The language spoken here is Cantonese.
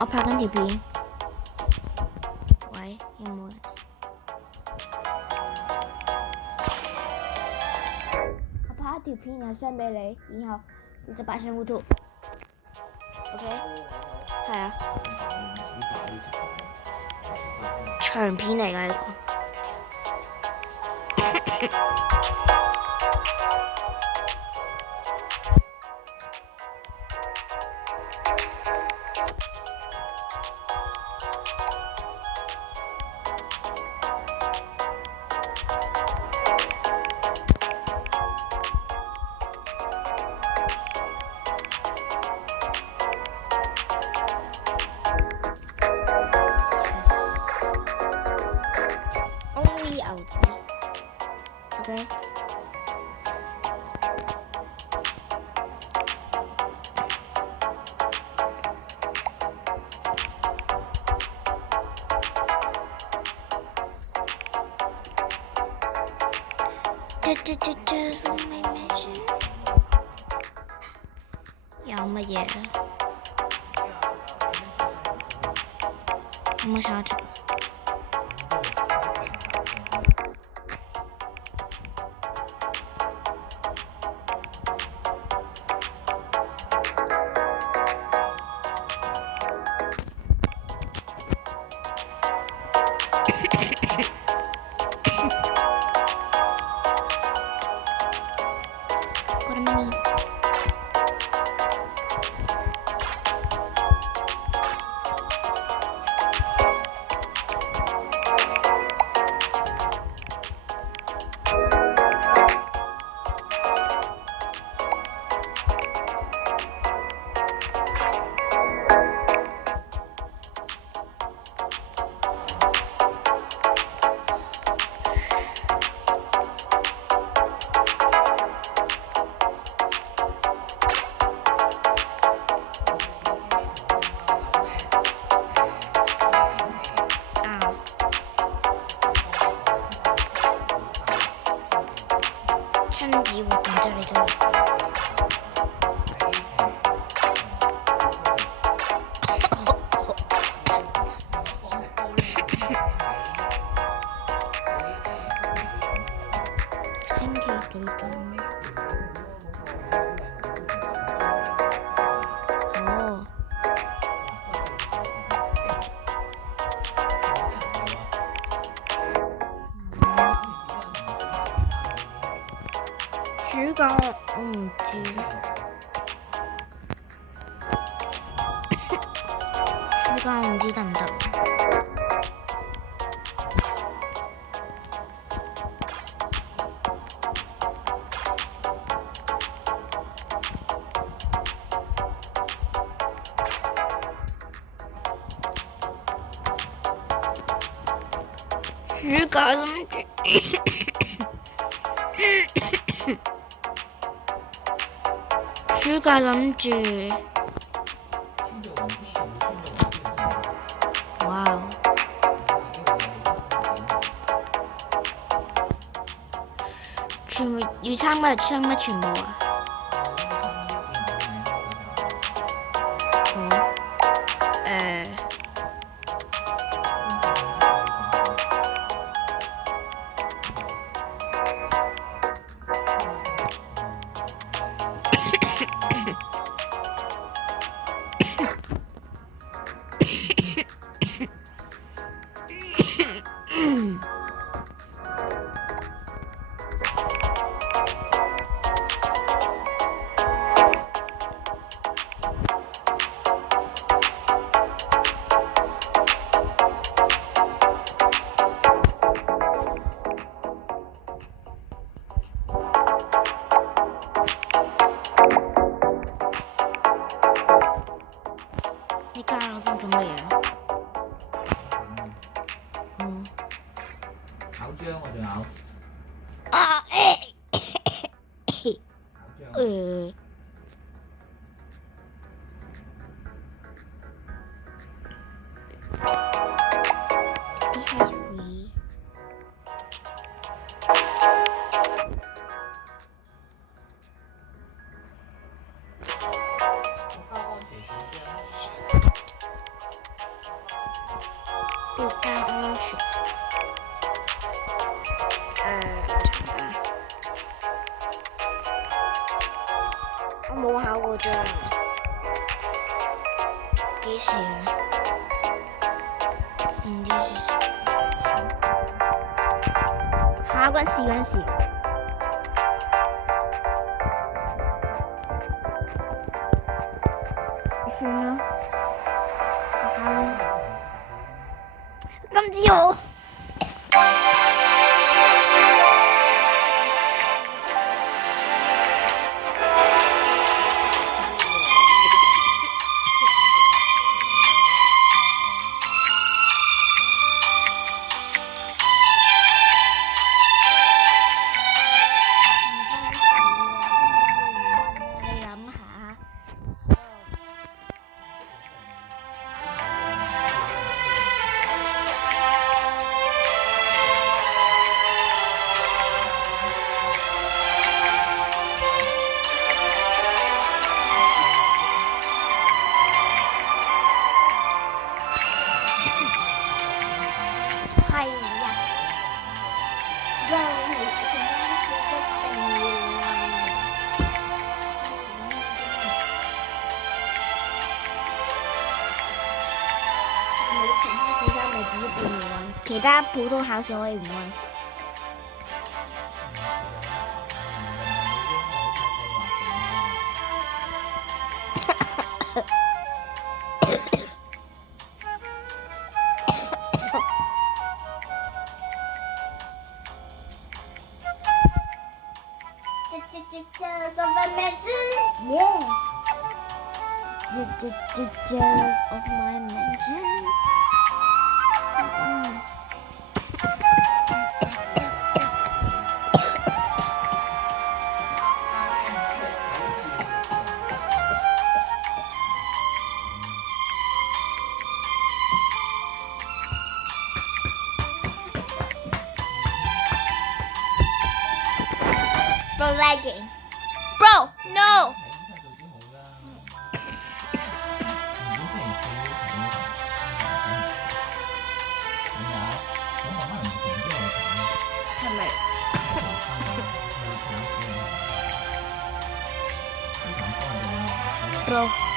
我拍緊條片。喂，有冇人？我拍一條片，然後 send 俾你，然後你就擺上 YouTube。OK？係啊。長片嚟㗎呢個。Okay.有乜嘢？有冇想這個？親子活動啫，你都星期對中哦。暑假我唔知，暑假我唔知得唔得。暑假諗住。暑假諗住，哇！全部要參加全部啊！你加我鐘做乜嘢啊？考章我仲有。This is free. 我剛剛寫寫章。要加安全。잠깐。我冇考過章。幾時啊？唔知是考嗰陣時。算啦，我考啦。今朝我。係啊，又係這樣說的定義。你前科小三咪自己半年溫，其他普通考試可以唔溫。Jealous of my mansion, yes. Jealous of my mansion. Bro lagging. Bro, no. Bro.